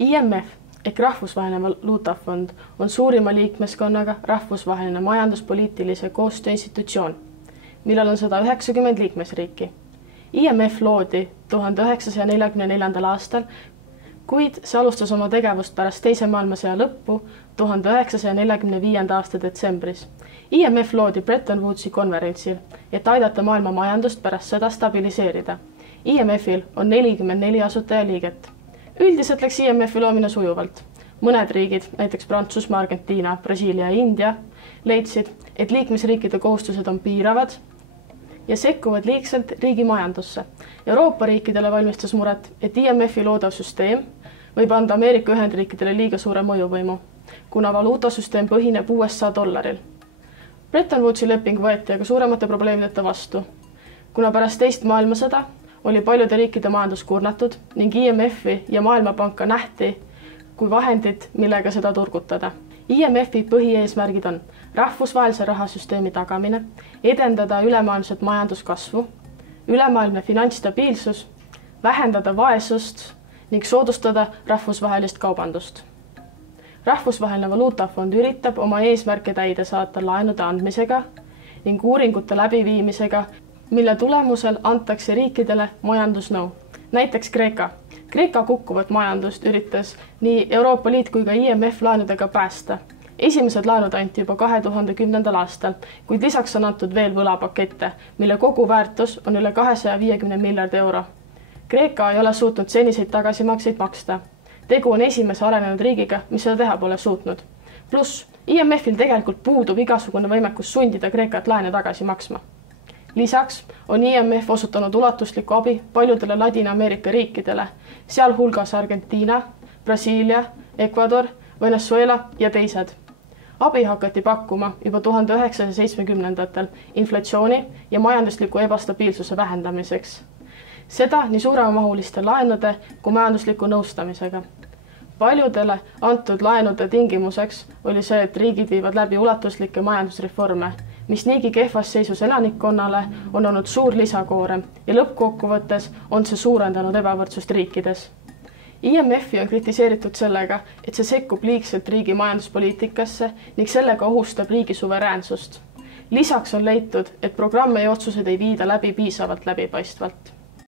IMF ehk Rahvusvaheline Valuutafond on suurima liikmeskonnaga rahvusvaheline majanduspoliitilise koostöö institutsioon, millel on 190 liikmesriiki. IMF loodi 1944. aastal, kuid see alustas oma tegevust pärast Teise maailmasõja lõppu 1945. aasta detsembris. IMF loodi Bretton Woodsi konverentsil, et aidata maailma majandust pärast sõda stabiliseerida. IMF-il on 44 asutajaliiget. Üldiselt läks IMF-i loomine sujuvalt. Mõned riigid, näiteks Prantsusmaa, Argentiina, Brasiilia ja India, leidsid, et liikmesriikide kohustused on piiravad ja sekkuvad liigselt riigi majandusse. Euroopa riikidele valmistas muret, et IMF-i loodav süsteem võib anda Ameerika Ühendriikidele liiga suure mõjuvõimu, kuna valuutasüsteem põhineb USA dollaril. Bretton Woodsi leping võeti aga suuremate probleemideta vastu, kuna pärast teist maailmasõda oli paljude riikide majandus kurnatud ning IMF-i ja Maailmapanka nähti kui vahendid, millega seda turgutada. IMF-i põhieesmärgid on rahvusvahelise rahasüsteemi tagamine, edendada ülemaailmset majanduskasvu, ülemaailmne finantsstabiilsus, vähendada vaesust ning soodustada rahvusvahelist kaubandust. Rahvusvaheline Valuutafond üritab oma eesmärke täide saata laenude andmisega ning uuringute läbiviimisega, mille tulemusel antakse riikidele majandusnõu. Näiteks Kreeka kukkuvat majandust üritas nii Euroopa Liit kui ka IMF laenudega päästa. Esimesed laenud anti juba 2010. aastal, kuid lisaks on antud veel võlapakette, mille kogu väärtus on üle 250 miljardi euro. Kreeka ei ole suutnud seniseid tagasimakseid maksta. Tegu on esimese arenenud riigiga, mis seda teha pole suutnud. Pluss, IMF-il tegelikult puudub igasugune võimekus sundida Kreekat laene tagasi maksma. Lisaks on IMF osutanud ulatuslikku abi paljudele Ladina-Ameerika riikidele, sealhulgas Argentiina, Brasiilia, Ecuador, Venezuela ja teised. Abi hakati pakkuma juba 1970-ndatel inflatsiooni ja majandusliku ebastabiilsuse vähendamiseks. Seda nii suuremamahuliste laenude kui majandusliku nõustamisega. Paljudele antud laenude tingimuseks oli see, et riigid viivad läbi ulatuslikke majandusreforme, mis niigi kehvas seisus elanikkonnale on olnud suur lisakoorem ja lõppkokkuvõttes on see suurendanud ebavõrdsust riikides. IMF-i on kritiseeritud sellega, et see sekkub liigselt riigi majanduspoliitikasse ning sellega ohustab riigi suveräänsust. Lisaks on leitud, et programme ja otsuseid ei viida läbi piisavalt läbipaistvalt.